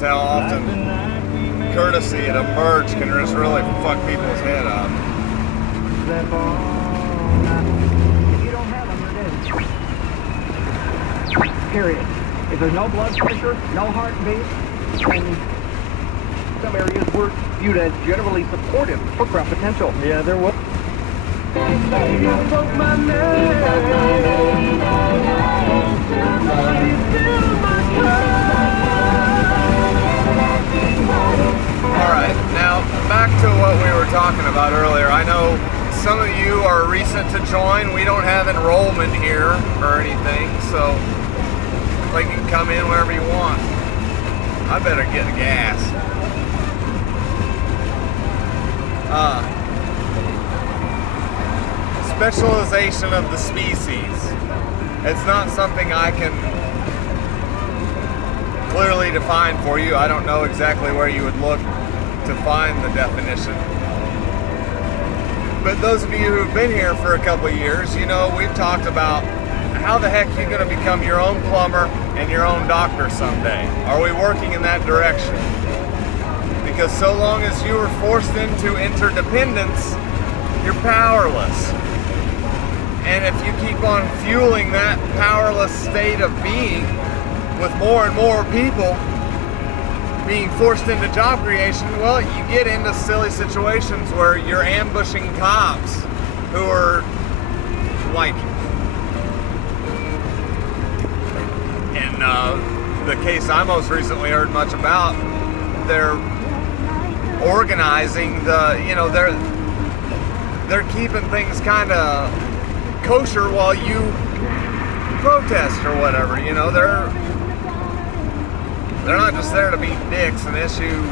just how often courtesy at a merge can just really fuck people's head up. If you don't have them, you're dead. Period. If there's no blood pressure, no heartbeat, and some areas were viewed as generally supportive for crop potential. Yeah, there was. Alright, now back to what we were talking about earlier. I know some of you are recent to join. We don't have enrollment here or anything, so like you can come in whenever you want. I better get gas. Specialization of the species. It's not something I can clearly define for you. I don't know exactly where you would look to find the definition. But those of you who've been here for a couple of years, you know, we've talked about how the heck you're going to become your own plumber and your own doctor someday. Are we working in that direction? Because so long as you are forced into interdependence, you're powerless. And if you keep on fueling that powerless state of being with more and more people being forced into job creation, well, you get into silly situations where you're ambushing cops who are like, in the case I most recently heard much about, they're organizing the, you know, they're keeping things kind of kosher while you protest or whatever, you know. They're not just there to be dicks and issue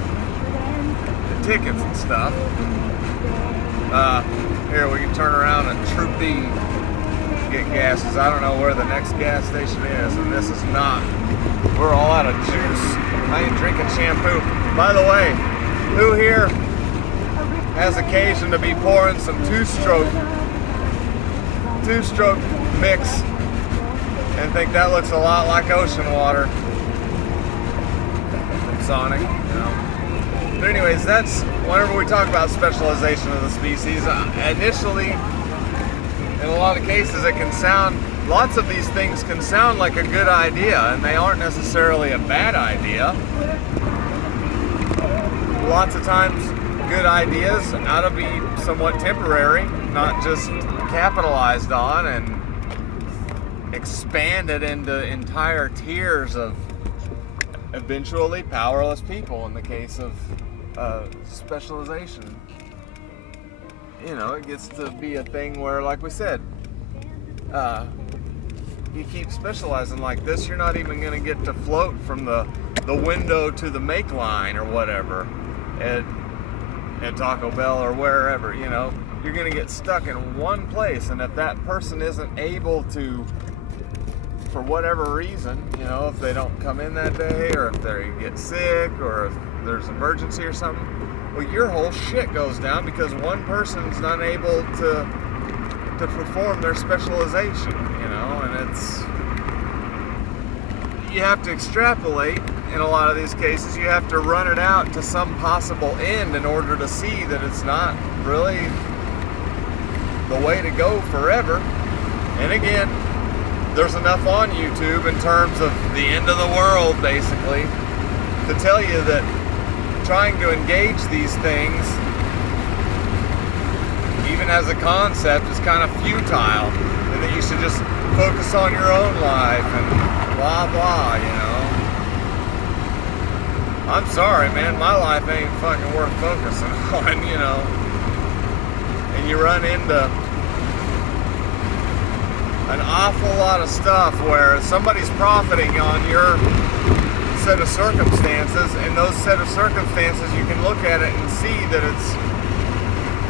tickets and stuff. Here, we can turn around and Troop D get gas, because I don't know where the next gas station is, and this is not. We're all out of juice. I ain't drinking shampoo. By the way, who here has occasion to be pouring some two-stroke mix and think that looks a lot like ocean water from Sonic? No. But anyways, that's whenever we talk about specialization of the species, initially, in a lot of cases, it can sound, lots of these things can sound like a good idea, and they aren't necessarily a bad idea. Lots of times, good ideas ought to be somewhat temporary, not just capitalized on and expanded into entire tiers of eventually powerless people in the case of specialization. You know, it gets to be a thing where, like we said, you keep specializing like this, you're not even going to get to float from the window to the make line or whatever at Taco Bell or wherever, you know. You're going to get stuck in one place, and if that person isn't able to, for whatever reason, you know, if they don't come in that day, or if they get sick, or if there's an emergency or something, well, your whole shit goes down because one person's not able to perform their specialization, you know. And it's, you have to extrapolate. In a lot of these cases, you have to run it out to some possible end in order to see that it's not really the way to go forever. And again, there's enough on YouTube in terms of the end of the world, basically, to tell you that trying to engage these things, even as a concept, is kind of futile, and that you should just focus on your own life and blah blah, you know. I'm sorry, man, my life ain't fucking worth focusing on, you know. And you run into an awful lot of stuff where somebody's profiting on your set of circumstances, and those set of circumstances, you can look at it and see that it's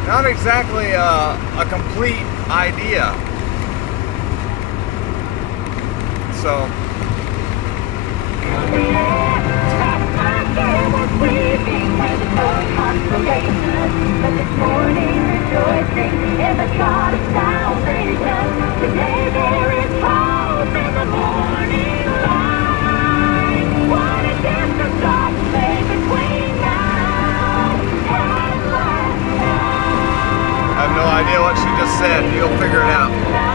not exactly a complete idea. So but this morning rejoicing in the God of salvation. Today there is hope in the morning light. What a gift of God. what she just said. You'll figure it out.